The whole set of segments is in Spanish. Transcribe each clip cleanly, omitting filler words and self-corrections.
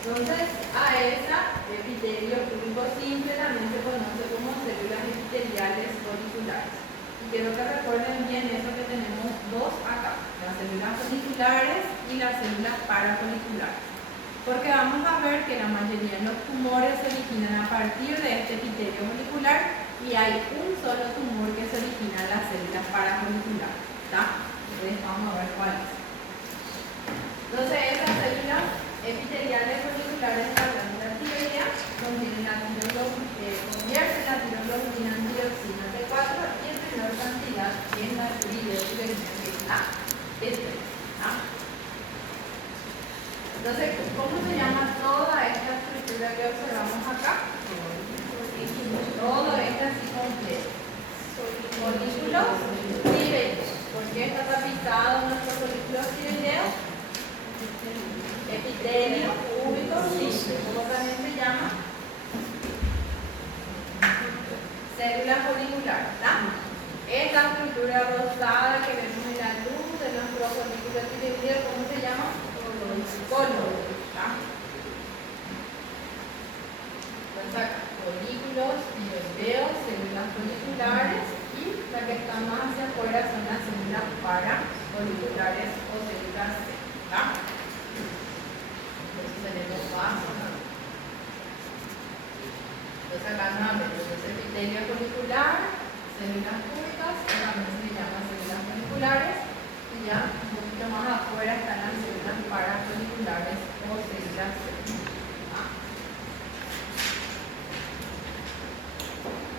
Entonces, a esa epitelio púbico simple también se conoce como células epiteliales foliculares. Y quiero que recuerden bien eso que tenemos dos acá, las células foliculares y las células parafoliculares. Porque vamos a ver que la mayoría de los tumores se originan a partir de este epitelio folicular y hay un solo tumor que se origina en las células parafoliculares. ¿Está? Entonces vamos a ver cuál es. Entonces esas células epiteliales foliculares de la glándula tiroidea convierten la tiroglobulina en tiroxina T4 y en menor cantidad en la tiroglobulina que es la T3. Entonces, ¿cómo se llama toda esta estructura que observamos acá? Todo esto así completo. Folículos tiroideos. ¿Por qué está tapizado nuestro folículo tiroideo? Epitelio púbico simple. ¿Cómo también se llama? Célula folicular. Esta estructura rosada que vemos en la luz de nuestro folículo tiroideo, ¿cómo se llama? Color. Entonces acá, folículos tiroideos, células foliculares, y la que está más hacia afuera son las células parafoliculares o células C. Entonces tenemos vasos. Entonces acá nuevamente, epitelio folicular, células púbicas, que también se le llama células foliculares, y ya un poquito más afuera están las células parafoliculares o células C.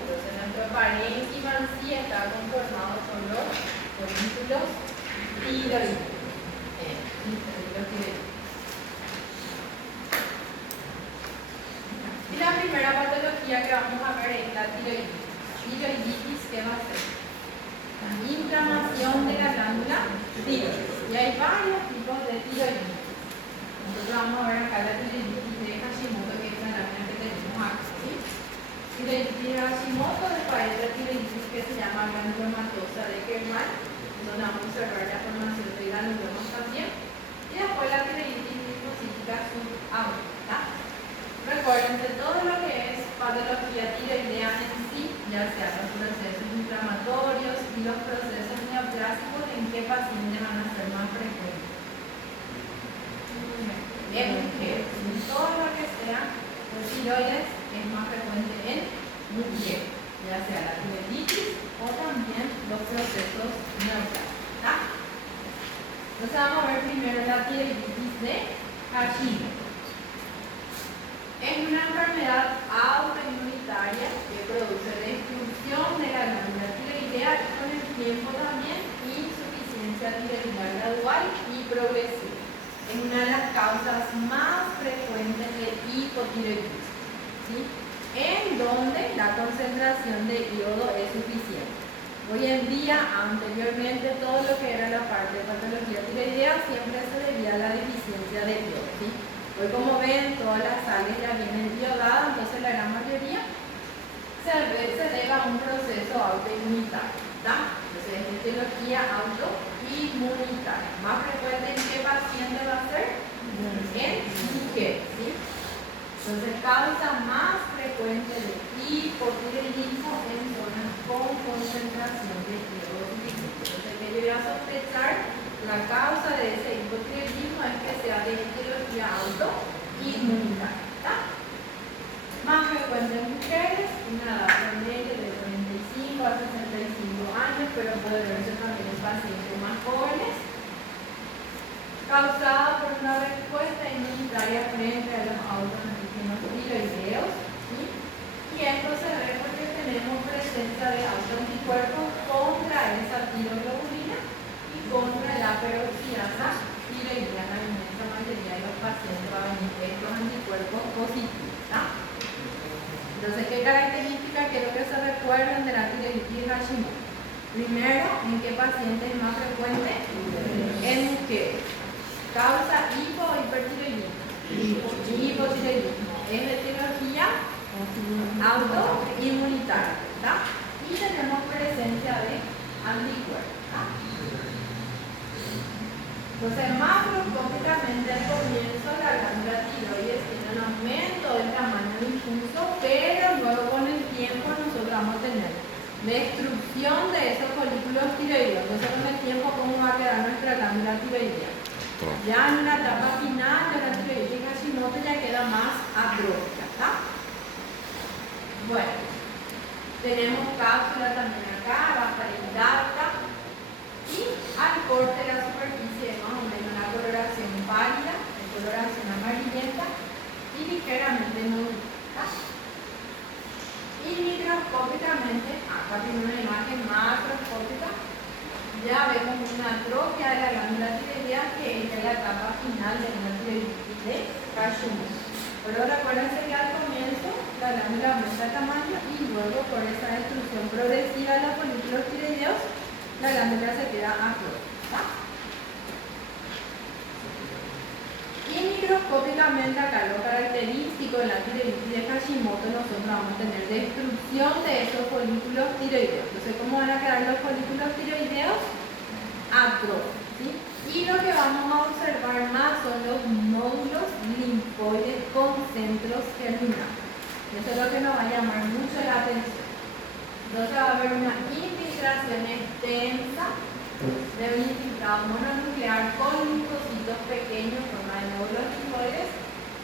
Entonces nuestro parénquima en sí está conformado por los folículos tiroideos. Y la primera patología que vamos a ver es la tiroiditis. Tiroiditis, ¿qué va a ser? La inflamación de la glándula tiroides. Y hay varios tipos de tiroiditis. Nosotros vamos a ver acá la tiroiditis de Hashimoto, que es la lámina que tenemos acá. Tiroiditis de Hashimoto, después hay otra tiroiditis que se llama granulomatosa de Kerman, donde vamos a observar la formación de granulomas también. Y después la tiroiditis linfocítica subaguda. Recuerden que todo lo que es patología tiroidea en sí, ya sea los procesos inflamatorios y los procesos neoplásicos, ¿en qué pacientes van a ser más frecuentes? En mujeres. Todo lo que sea tiroides es más frecuente en mujeres, ya sea la tiroiditis o también los procesos neoplásicos. Entonces vamos a ver primero la tiroiditis de Hashimoto. Es una enfermedad autoinmunitaria que produce destrucción de la glándula tiroidea y con el tiempo también insuficiencia tiroidal gradual y progresiva. Es una de las causas más frecuentes de hipotiroidismo, ¿sí? En donde la concentración de yodo es suficiente. Hoy en día, anteriormente, todo lo que era la parte de patología tiroidea siempre se debía a la deficiencia de yodo, ¿sí? Hoy, como ven, todas las sales ya vienen iodadas, entonces la gran mayoría se debe a un proceso autoinmunitario. Entonces, es etiología autoinmunitaria. Más frecuente en qué paciente va a ser? En mujeres, ¿sí? Entonces, causa más frecuente de hipotiroidismo en zonas con concentración de yodo suficiente. Entonces, que yo voy a sospechar la causa de ese hipotiroidismo es que sea de etiología autoinmunitaria. Más frecuente en mujeres, una edad promedio de 35 a 65 años, pero puede verse también en pacientes más jóvenes, causada por una respuesta inmunitaria frente a los autoantígenos tiroideos, ¿sí? Y esto se ve porque tenemos presencia de autoanticuerpos contra esa tiroglobulina y contra la peroxidasa tiroidea. La inmensa mayoría de los pacientes van a venir estos anticuerpos positivos. Entonces, ¿qué características quiero que se recuerden de la tiroiditis Hashimoto? Primero, ¿en qué paciente es más frecuente? En mujeres. Causa hipo o hipertiroidismo. Hipotiroidismo. Es de etiología autoinmunitaria. Y tenemos presencia de anticuerpos. Entonces, macroscópicamente al comienzo la glándula tiroides destrucción de esos folículos tiroideos. Entonces con el tiempo, ¿cómo va a quedar nuestra glándula tiroidea? Ya en la etapa final de la tiroides Hashimoto ya queda más atrofia, ¿está? Bueno, tenemos cápsula también acá, vascularidad, y al corte de la superficie más o menos una coloración pálida, de coloración amarillenta y ligeramente nodulada. Y microscópicamente, acá tiene una imagen macroscópica, ya vemos una atrofia de la glándula tiroidea que es la etapa final de una tiroiditis de Hashimoto. Pero recuérdense que al comienzo la glándula aumenta de tamaño y luego por esa destrucción progresiva de los folículos tiroideos, la glándula se queda atrofia. Y microscópicamente acá lo característico de la tiroiditis de Hashimoto, nosotros vamos a tener destrucción de esos folículos tiroideos. Entonces, ¿cómo van a quedar los folículos tiroideos? Atrofia, ¿sí? Y lo que vamos a observar más son los nódulos linfoides con centros germinales. Eso es lo que nos va a llamar mucho la atención. Entonces va a haber una infiltración extensa de un infiltrado mononuclear con linfocitos pequeños en forma de nódulos linfoides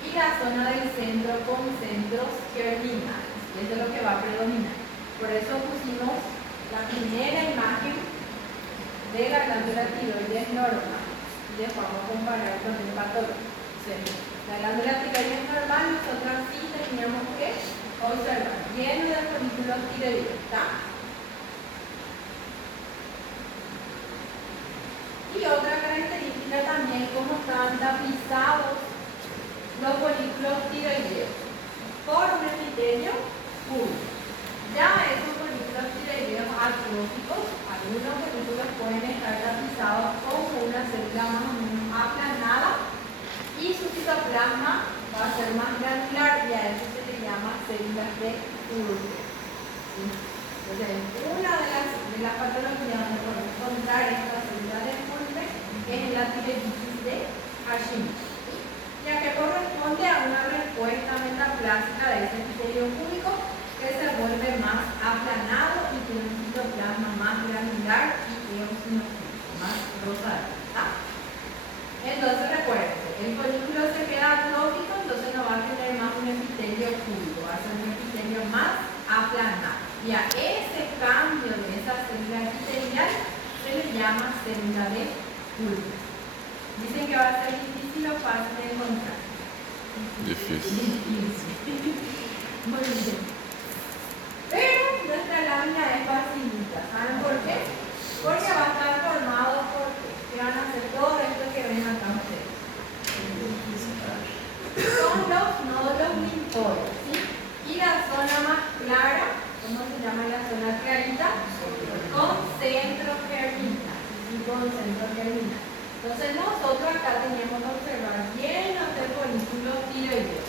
y la zona del centro con centros germinales. Y eso es lo que va a predominar. Por eso pusimos la primera imagen de la glándula tiroides normal. Y después vamos a comparar con el patológico. La glándula tiroides normal, nosotros sí teníamos que observar lleno de folículos tiroideos, ¿está? Y otra característica también, cómo están tapizados los folículos tiroideos por un epitelio puro. Ya esos folículos tiroideos atróficos, algunos folículos pueden estar tapizados con una célula más o menos aplanada y su citoplasma va a ser más granular y a eso se le llama células de Purkinje. ¿Sí? Entonces, una de las patologías donde podemos encontrar estas células de Purkinje es en la tiroiditis de Hashimoto, ya que corresponde a una respuesta metaplásica de ese epitelio púbico que se vuelve más aplanado y tiene un citoplasma más granular y eosinofílico, más rosado. Entonces recuerden, el folículo se queda atrófico, entonces no va a tener más un epitelio púbico, va a ser un epitelio más aplanado. Y a ese cambio de esa célula epitelial se le llama célula de Purkinje. Dicen que va a ser difícil o fácil de encontrar. Difícil. Muy bien. Pero nuestra lámina es facilita. ¿Saben por qué? Porque va a estar formado por que van a hacer todo esto que ven acá ustedes. Son los nódulos linfoides, ¿sí? Y la zona más clara, ¿cómo se llama la zona clarita? Con centro germinal. ¿Sí? Con centro germinal. Entonces nosotros acá teníamos que observar llenos de folículos tiroideos.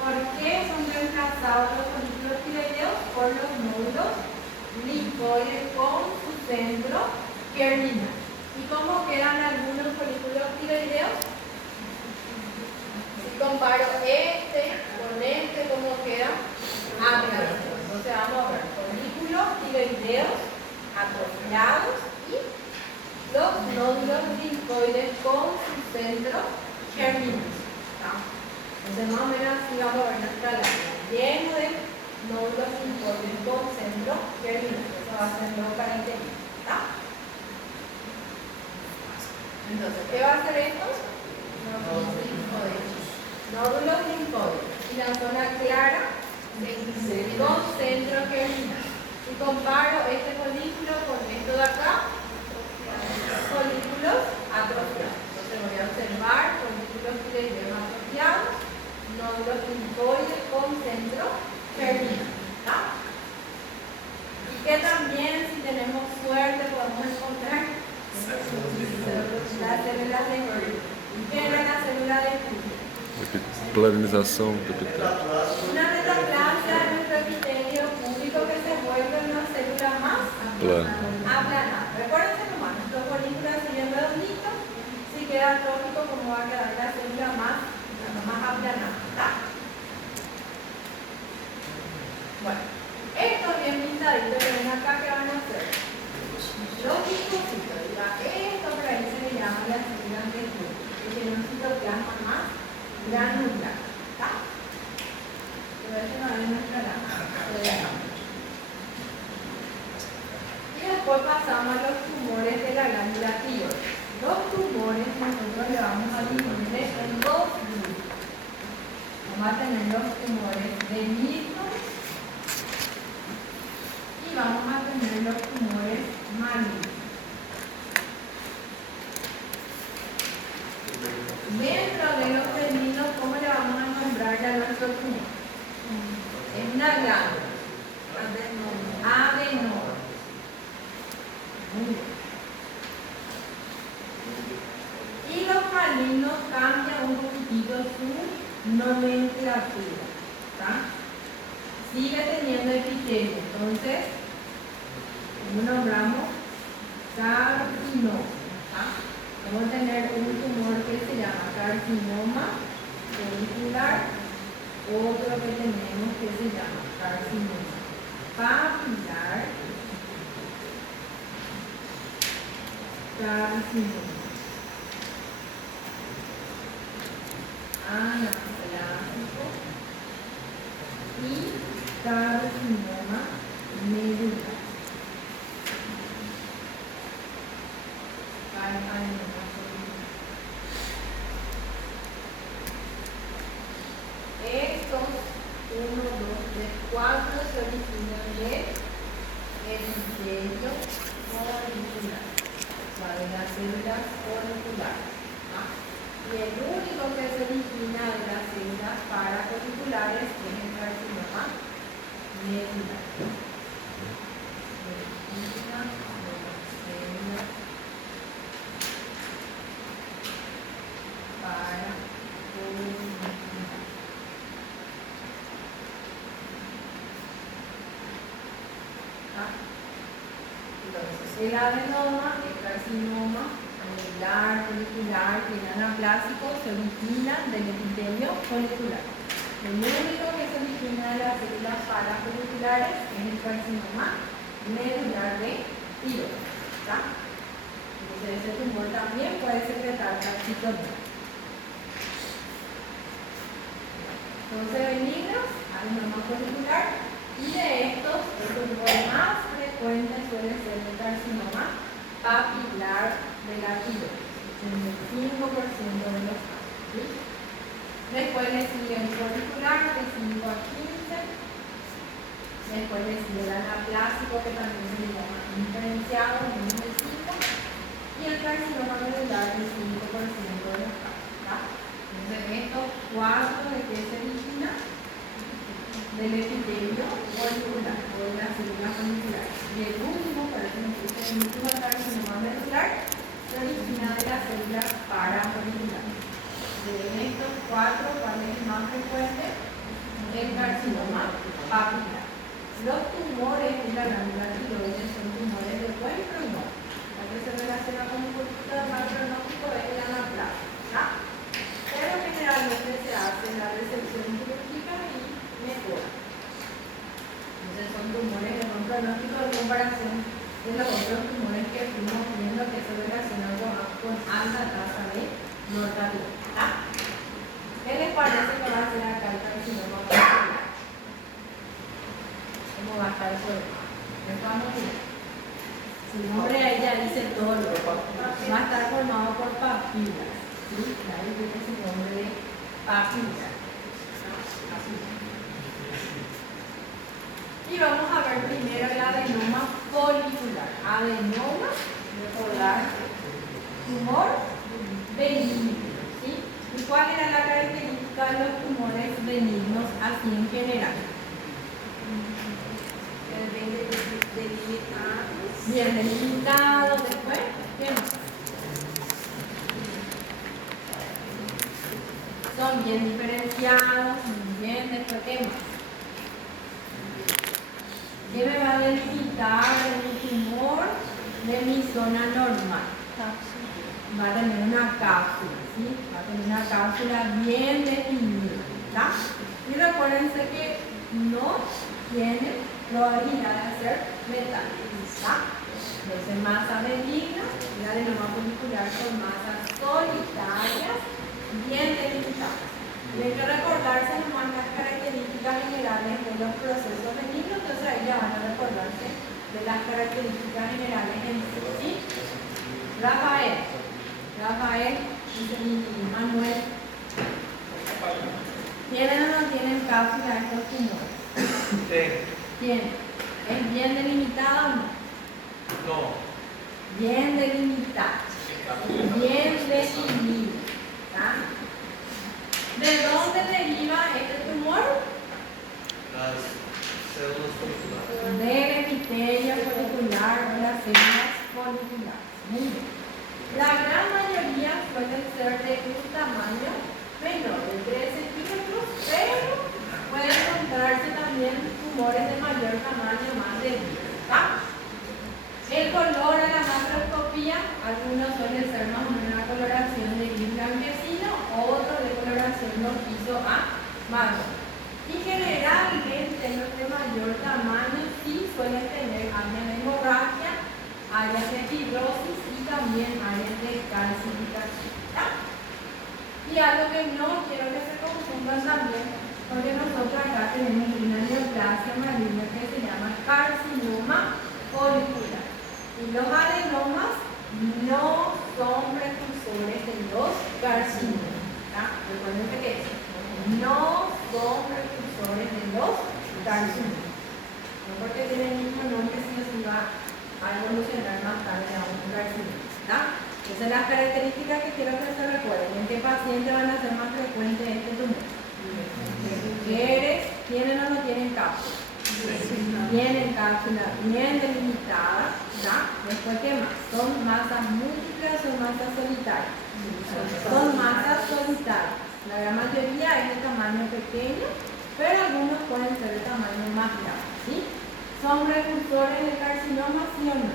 ¿Por qué son reemplazados los folículos tiroideos? Por los nódulos linfoides con su centro germinal. ¿Y cómo quedan algunos folículos tiroideos? Si comparo este con este, ¿cómo queda? Atrofiados. Entonces vamos a ver folículos tiroideos atrofiados y los nódulos linfoides con su centro germinal. Entonces más o menos así vamos a ver nuestra lámina, lleno de nódulos linfoides con centro germinal. Eso va a ser lo característico. Entonces, ¿qué va a hacer esto? Nódulos linfoides. Nódulos linfoides. Y la zona clara con centro germinal. Y comparo este folículo con esto de acá, folículos atrofiados. Entonces voy a observar folículos tiroideos atrofiados, nódulos linfoides con centro germinal. Y que también, si tenemos suerte, podemos encontrar las células de Purkinje. ¿Qué era la célula de Purkinje? Planização do epitelio. Una metaplasia de nuestro epitelio púbico que se vuelve una célula más aplanada. Recuérdense nomás, nuestro folículo es bien redondito, si queda atrófico, ¿cómo va a quedar la célula más aplanada? Bueno, esto bien pintadito que ven acá que plasma más granular. ¿Está? Pero eso no es nuestra lámina. Y después pasamos a los tumores de la glándula tiroides. Los tumores nosotros le vamos a dividir en dos grupos. Vamos a tener los tumores benignos y vamos a tener los tumores malignos. Dentro de los benignos, ¿cómo le vamos a nombrar a nuestro tumor? Es una glándula. Adenoma. Muy bien. Y los malignos cambian un poquitito su nomenclatura. ¿Está? Sigue teniendo epitelio. Entonces, ¿cómo nombramos? Carcinoma. ¿Está? Vamos a tener un tumor que se llama carcinoma folicular, otro que tenemos que se llama carcinoma papilar, carcinoma anaplásico y carcinoma medular. Estos 1, 2, 3, 4 se originan de epitelio folicular, o sea, de las células foliculares. Y el único que se origina de las células parafoliculares es el carcinoma medular. El adenoma, el carcinoma anular, folicular y el anaplásico se originan del epitelio folicular. El único que se origina de las células parafoliculares es el carcinoma medular de tiroides. Entonces ese tumor también puede secretar calcitonina. Entonces benignos, adenoma folicular, y de estos, el tumor más frecuente suele ser el carcinoma papilar de la tiroides, en el 5% de los casos. ¿Sí? Después le sigue el folicular de 5 a 15. Después le sigue el anaplásico, que también se le llama diferenciado, menos de 5. Y el carcinoma medular del 5% de los casos. Entonces estos 4 de que se origina del epitelio folicular o de las células foliculares. Y el último, por eso nos puse el último carcinoma medular, se origina de las células parafoliculares. De estos 4, ¿cuál es el más frecuente? El carcinoma papilar. Los tumores de la glándula tiroides son tumores de buen pronóstico. La que se relaciona con un poquito de mal pronóstico es el anaplásico. Pero generalmente se hace la resección quirúrgica y mejora. Entonces son tumores de buen pronóstico en comparación de los otros tumores que fuimos viendo que se relacionan con alta tasa de mortalidad. ¿Qué les parece que va a ser acá el carcinoma papilar? ¿Cómo va a estar el cuerpo? Vamos a ver. Su nombre ahí ya dice todo lo que va a estar formado por papilas. ¿Sí? Ahí tiene su nombre de papila. Y vamos a ver primero el adenoma folicular. Adenoma folicular, tumor benigno. ¿Sí? ¿Y cuál era la característica de los tumores benignos así en general? Bien delimitado, después, ¿qué más? Son bien diferenciados, muy bien, después, ¿qué más? ¿Qué me va a delimitar el tumor de mi zona normal? Va a tener una cápsula, ¿sí? Va a tener una cápsula bien definida, ¿tá? Y recuérdense que no tiene probabilidad de ser metálisis, ¿tá? Entonces, masa benigna y adenoma folicular son masas solitarias bien delimitadas. Y hay que recordarse nomás las características generales de los procesos benignos, entonces ahí ya van a recordarse de las características generales en sí. ¿Sí? Rafael, dice Manuel, ¿tienen o no tienen cápsula estos tumores? Sí. Tienen. ¿Es bien delimitada o no? No. Bien delimitada. Bien definido. ¿De dónde deriva este tumor? Las células foliculares. Del epitelio folicular o las células foliculares. Muy bien. La gran mayoría suelen ser de un tamaño menor, de 3 centímetros, pero pueden encontrarse también tumores de mayor tamaño, más de 10. El color a la macroscopía, algunos suelen ser más o menos una coloración de gris blanquecino, otros de coloración rojizo a marrón. Y generalmente los de mayor tamaño sí suelen tener áreas de hemorragia, áreas de fibrosis y también áreas de calcificación. Y algo que no quiero que se confundan también, porque nosotros acá tenemos una neoplasia maligna que se llama carcinoma folicular. Y los adenomas no son precursores de los carcinomas. Recuerden que no son precursores de los carcinomas. No porque tienen el mismo nombre, sino que va a evolucionar más tarde a un carcinoma. Entonces las características que quiero que se recuerden, ¿en qué paciente van a ser más frecuentes este tumor? Mujeres, ¿tienen o no tienen cápsula? Tienen cápsula bien delimitada, ¿ya? Después, ¿qué más? ¿Son masas múltiples o masas solitarias? Son masas solitarias. La gran mayoría es de tamaño pequeño, pero algunos pueden ser de tamaño más grande, ¿sí? ¿Son precursores del carcinoma, sí o no?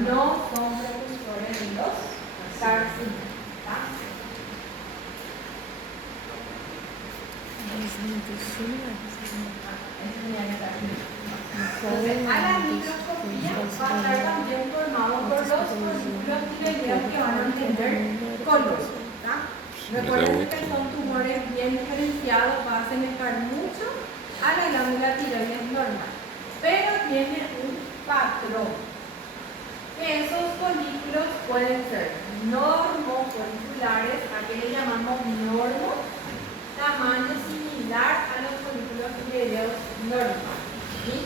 No son precursores de los carcinomas. Entonces, a la microscopía va a estar también formado por los folículos tiroideos que van a tener color. Recuerden que son tumores bien diferenciados, va a asemejar mucho a la glándula tiroides normal, pero tiene un patrón. Que esos folículos pueden ser normofoliculares, a que le llamamos normo, tamaño similar a los folículos tiroideos normales. ¿Sí?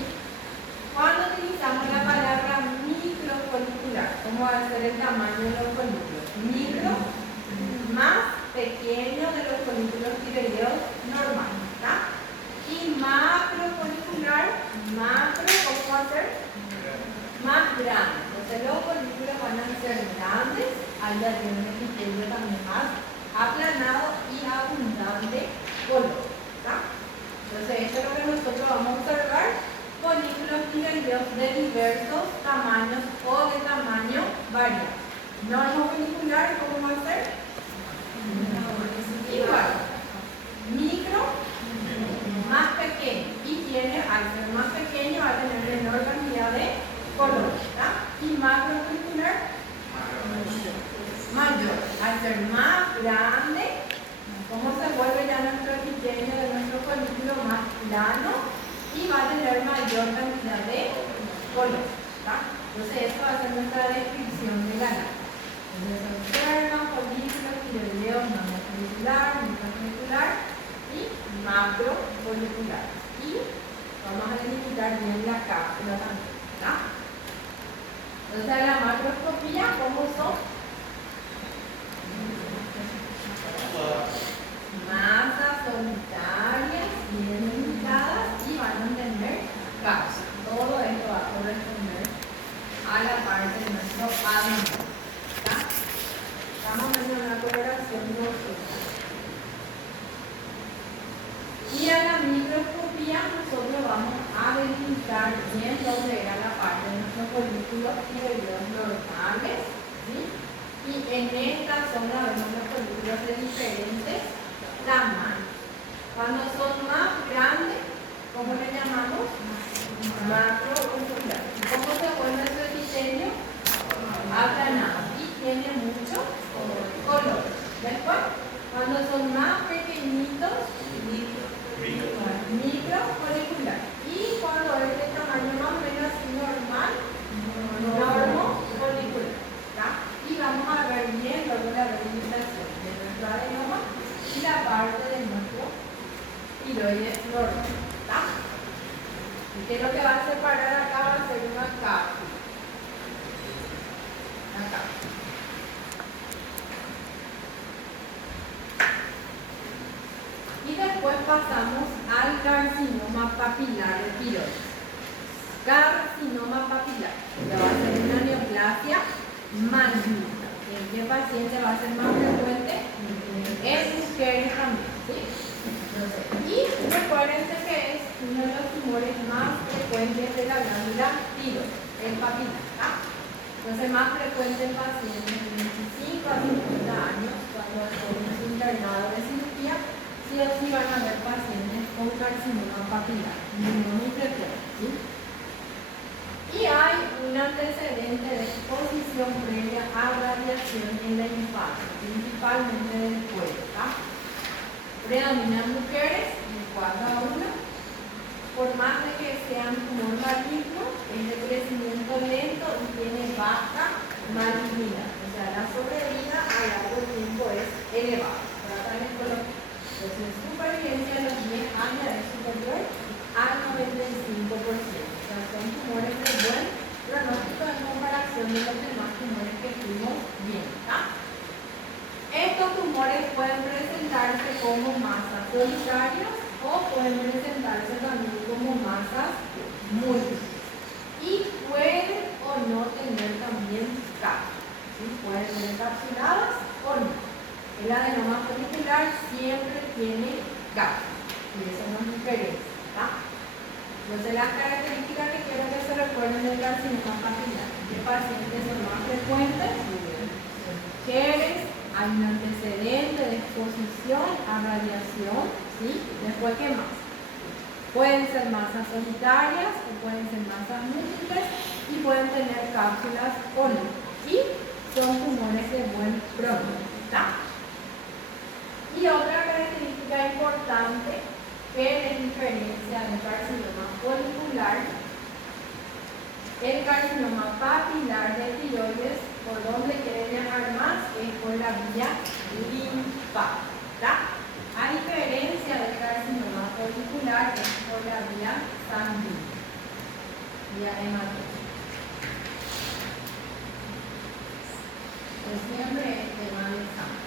Cuando utilizamos la palabra microfolicular, ¿cómo va a ser el tamaño de los folículos? Micro, más pequeño de los folículos tiroideos normales. Y macrofolicular, macro, ¿cómo va a ser? Más grande. Entonces los folículos van a ser grandes, ahí ya tienen el epitelio también más aplanado y abundante color. Entonces esto es lo que nosotros vamos a observar: folículos tiroideos de diversos tamaños o de tamaño variable. Normofolicular, ¿cómo va a ser? Igual. Micro, más pequeño, y tiene, al ser más pequeño, va a tener menor cantidad de color. Y macrofolicular, mayor, al ser más grande, ¿cómo se vuelve ya nuestro epitelio de nuestro folículo? Más plano y va a tener mayor cantidad de color. Entonces esto va a ser nuestra descripción de la glándula. Entonces se observan folículos tiroideos normofolicular, microfolicular y macrofolicular. Y vamos a delimitar bien la cápsula también. Entonces la macroscopía, ¿cómo son? Masas solitarias, bien limitadas y van a tener cápsula. Todo esto va a corresponder a la parte de nuestro adeno. Estamos viendo una coloración rojiza. Y a la microscopía nosotros vamos a delimitar bien dónde era la parte de nuestros folículos tiroideos normales, ¿sí? Y en esta zona vemos los folículos de diferentes tamaños. Cuando son más grandes, ¿cómo le llamamos? Macrofolicular. ¿Cómo se vuelve su epitelio? Aplanado y tiene mucho color. Después, cuando granitos microfolicular. Y cuando es de tamaño más o menos así normal, normofolicular. Y vamos a ver bien luego la delimitación de nuestro adenoma y la parte de nuestro tiroides normal. ¿Y qué es lo que va a separar acá? Va a ser una cápsula. Acá. Y después pasamos al carcinoma papilar de tiroides. Carcinoma papilar, que va a ser una neoplasia maligna. ¿En qué paciente va a ser más frecuente? En mujeres también, ¿sí? Entonces, y recuérdense que es uno de los tumores más frecuentes de la glándula tiroides, el papilar. Entonces, más frecuente en pacientes de 25 a 50 años, cuando es internado de cirugía, sí o sí van a haber pacientes con carcinoma papilar, muy frecuente, ¿sí? Y hay un antecedente de exposición previa a radiación en la infancia, principalmente del cuello. Predominan mujeres de 4 a 1, por más de que sean tumor maligno, es de crecimiento lento y tiene baja malignidad. O sea, la sobrevida a largo tiempo es elevada. Tratan oncológico. Entonces, supervivencia a los 10 años es superior al 95%. O sea, son tumores de buen pronóstico en comparación de los demás tumores que estuvimos viendo. Estos tumores pueden presentarse como masas solitarias o pueden presentarse también como masas múltiples. Y pueden o no tener también cápsulas. ¿Sí? Pueden ser encapsuladas o no. El adenoma folicular siempre tiene cápsulas. Y eso nos diferencia. Entonces, las características que quiero que se recuerden del carcinoma papilar. ¿Qué pacientes son más frecuentes? Mujeres. Hay un antecedente de exposición a radiación, ¿sí? Después, ¿qué más? Pueden ser masas solitarias o pueden ser masas múltiples y pueden tener cápsulas o no. Y son tumores de buen pronóstico. Y otra característica importante que les diferencia del carcinoma folicular, el carcinoma papilar de tiroides, por donde quiere viajar más, es por la vía linfática. A diferencia del carcinoma folicular, es por la vía sanguínea, vía hematógena. Pues siempre es tema de sangre.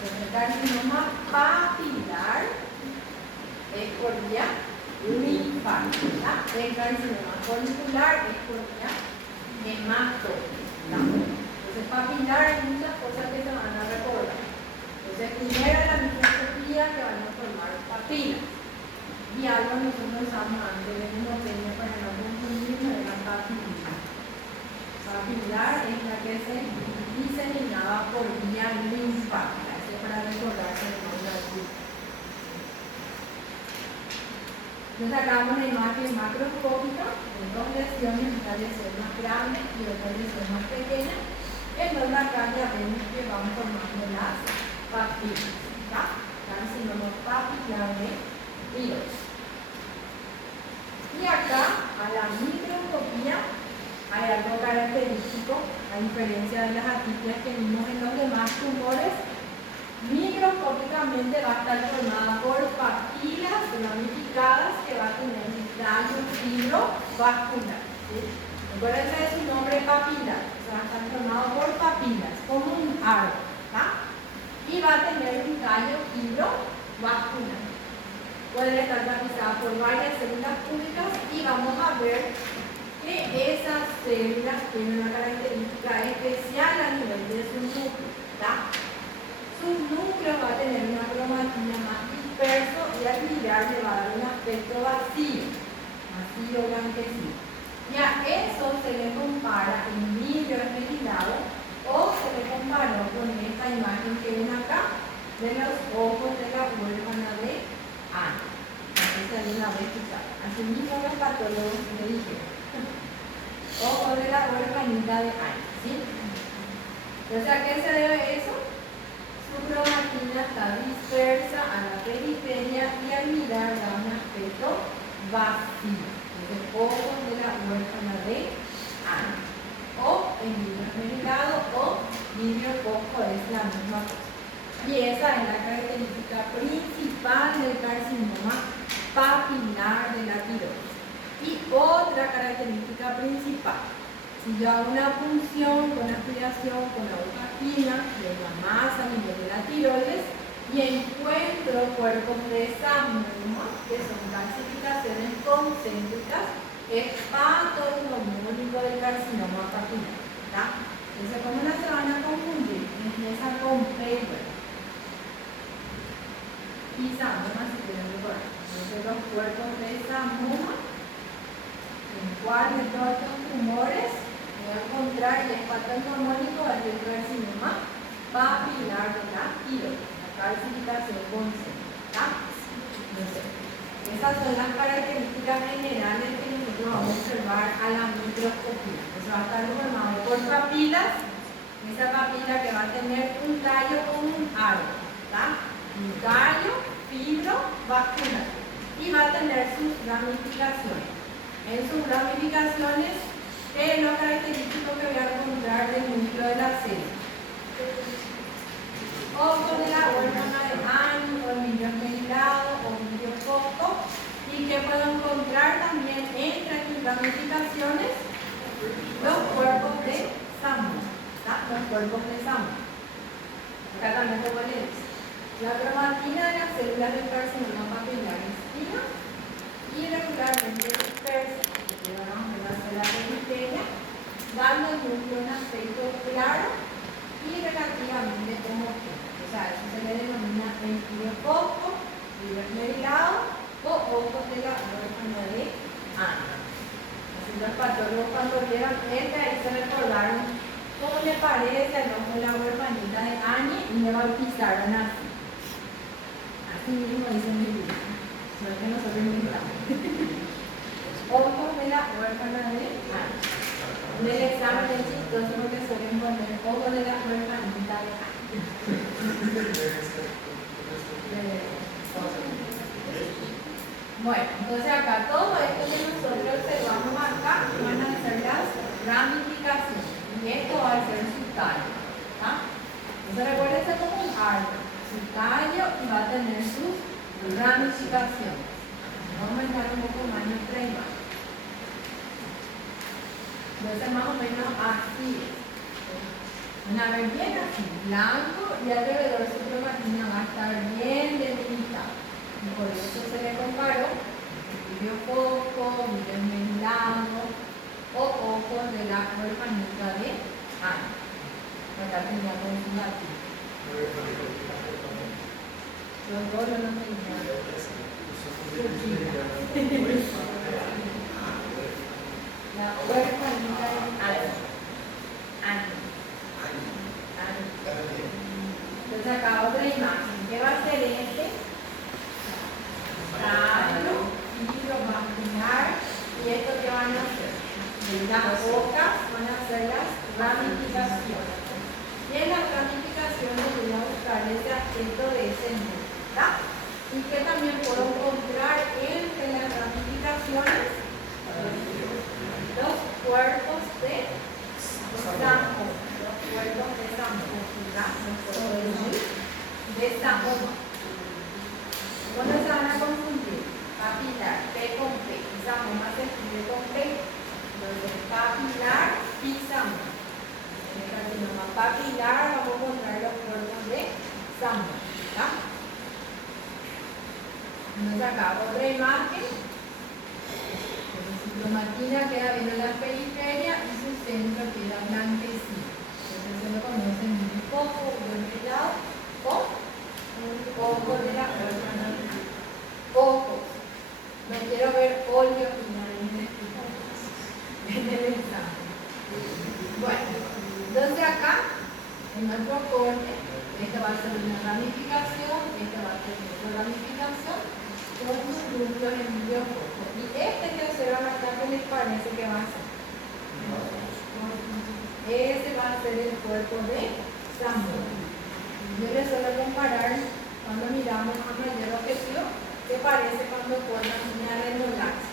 Entonces, el carcinoma papilar es por vía linfática. El carcinoma folicular es por vía hematógena. Entonces, papilar hay muchas cosas que se van a recordar. Entonces, primero la microscopía que van a formar papilas. Y algo nosotros usamos antes de hemoterapia para no confundirnos de la papilina. Papilar es la que se diseminaba por vía linfática. Eso es para recordarse de más la vida. Entonces, acá vemos una imagen macroscópica de dos lesiones, una lesión más grande y otra lesión más pequeña, en donde acá ya vemos que van formando las papilas. Carcinoma papilar de tiroides. Y acá, a la microscopía, hay algo característico, a diferencia de las atipias que vimos en los demás tumores. Microscópicamente va a estar formada por papilas ramificadas que va a tener daño fibrovascular. ¿Sí? Acuérdense de su nombre papilar. O sea, va a estar formado por papilas, como un árbol. Y va a tener un tallo fibrovascular. Puede estar tapizada por varias células públicas y vamos a ver que esas células tienen una característica especial a nivel de su núcleo. Su núcleo va a tener una cromatina más disperso y al mirar le va a dar un aspecto vacío, blanquecino. Y a eso se le compara en vidrio esmerilado o se le comparó con esta imagen que ven acá de los ojos de la huérfana de Ana. Así se una vez escuchado. Así mismo los patólogos le dijeron. Ojos de la huérfanita de Ana. ¿Sí? Entonces, ¿a qué se debe eso? Su cromatina está dispersa al característica principal. Si yo hago una punción con aspiración con la boca fina de la masa a nivel de la tiroides y encuentro cuerpos de samoma, que son calcificaciones concéntricas, es patognomónico del carcinoma papilar. Entonces, ¿cómo no se van a confundir? Empieza con P y samoma, si quieren recordar. Entonces, los cuerpos de samoma, en cuál de todos estos tumores voy a encontrar y es patognomónico del carcinoma papilar de la tiroides, la calcificación concéntrica. Entonces, esas son las características generales que nosotros vamos a observar a la microscopía. Entonces va a estar formado por papilas, esa papila que va a tener un tallo como un árbol, un tallo fibrovascular, y va a tener sus ramificaciones. En sus ramificaciones, ¿qué es lo característico que voy a encontrar del núcleo de la célula? Ojo de la huérfana de Annie, hormiguero esmerilado, hormiguero coco, y que puedo encontrar también entre sus ramificaciones los cuerpos de samoma. Los cuerpos de samoma. Acá también como les dice. La cromatina de las células del carcinoma papilar es fina y irregularmente dispersa, que van a la célula periférica, dando al núcleo un aspecto claro y relativamente homogéneo. O sea, eso se le denomina enfilococo, esmerilado o ojos de la huérfana de Annie. Así los patólogos cuando vieron este, ahí se recordaron cómo le parece al ojo de la huérfanita de Annie y me bautizaron así. Así mismo dicen mi libro, solo que nosotros inventamos. Ojos de la huérfana de Annie. En el examen es chistoso porque suelen poner ojos de la huérfanita de Annie. Bueno, entonces acá todo esto que nosotros observamos acá van a ser las ramificaciones y esto va a ser su tallo. Entonces recuérdense como un árbol, su tallo y va a tener sus ramificaciones. Vamos a aumentar un poco más nuestra imagen. Entonces más o menos así es. Una vez bien así, blanco y alrededor de su cromatina va a estar bien delimitado. Y por eso se le comparó el foco, vidrio esmerilado o ojos de la huérfanita de Annie. Acá teníamos un latín. Los dos no me la huérfanita de Annie. Entonces acá otra imagen. ¿Qué va a ser este? Tallo, fibrovascular. ¿Y esto qué van a hacer? Las hojas van a ser las ramificaciones. Y en las ramificaciones voy a buscar ese aspecto de ese núcleo. Y que también puedo encontrar entre las ramificaciones los cuerpos de samoma. Los cuerpos de samoma. De samoma. ¿Cuándo se van a confundir? Papilar, P con P. Y samoma se escribe con P. Entonces, papilar y samoma. En el carcinoma papilar vamos a encontrar los cuerpos de samoma. Entonces acá otra imagen. Su cromatina queda bien en la periferia y su centro queda blanquecino. Entonces se lo conocen muy poco, esmerillado o un ojo de la huérfana. Ojos. No quiero ver óleo final en el examen. Bueno, entonces acá en nuestro corte, esta va a ser una ramificación, esta va a ser otra ramificación con sus núcleos en videofoco. Y este que observan acá, ¿qué les parece que va a ser? Ese va a ser el cuerpo de samoma. Yo les suelo comparar cuando miramos a mayor objetivo, ¿qué parece cuando forman una remolacha?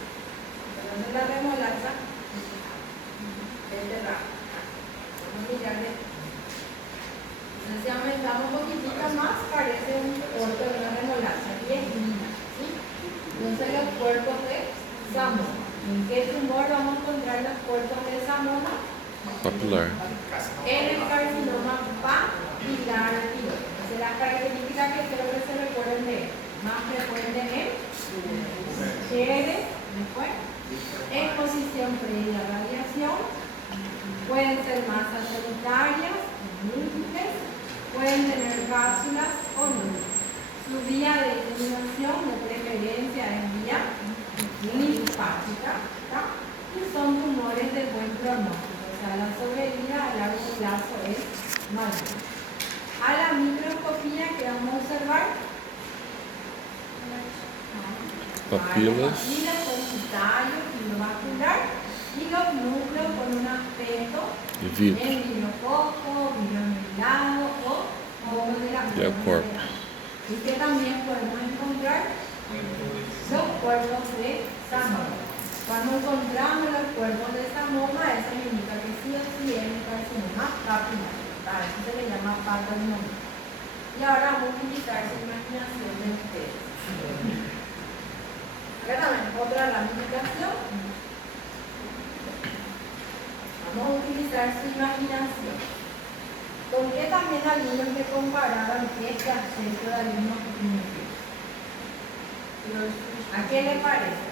Entonces la remolacha es de ramo. Vamos a mirarle. Entonces si aumentamos un poquitito más, parece un corte de una remolacha. Y es lina, ¿sí? Entonces los cuerpos de samoma. ¿En qué tumor vamos a cuerpos de Samoma Papular. en el carcinoma papilar tiroides. Entonces, las características que quiero que se recuerden de más frecuentes en mujeres, después, exposición previa a radiación, pueden ser masas solitarias, múltiples, pueden tener cápsulas o no. Su vía de eliminación de preferencia es vía linfática, ¿tá? Y son tumores de buen pronóstico, o sea, la sobrevida a largo plazo es mayor. A la microscopía que vamos a observar, Papilas. papilas con su tallo filovascular y los núcleos con un aspecto Vid. en vinococo, vinonucleado o hongo de la Ya, muerte. corp. Y que también podemos encontrar los cuerpos de Samoma. Cuando encontramos los cuerpos de Samoma, eso indica que sí o sí es un carcinoma papilar. A eso se le llama patognomía. Y ahora vamos a utilizar su imaginación de ustedes. Acá también otra ramificación. Vamos a utilizar su imaginación. ¿Con qué también algunos que comparaban este acceso de algunos primitivos? ¿A qué le parece?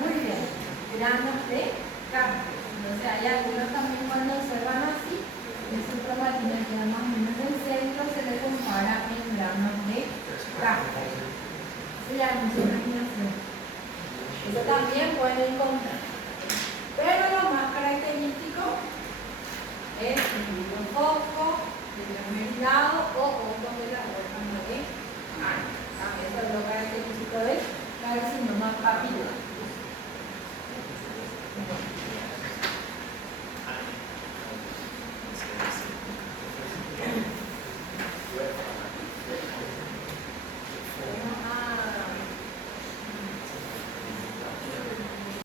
Muy bien, granos de café. Entonces hay algunos también cuando observan así, que su cromatina queda más o menos del centro, se le compara en granos de café. Eso ya es mucha imaginación. Eso también pueden encontrar. Pero lo más característico es el vinococo, el mermelado o hongos de la huérfana de carne. Eso es lo característico del carcinoma papilar.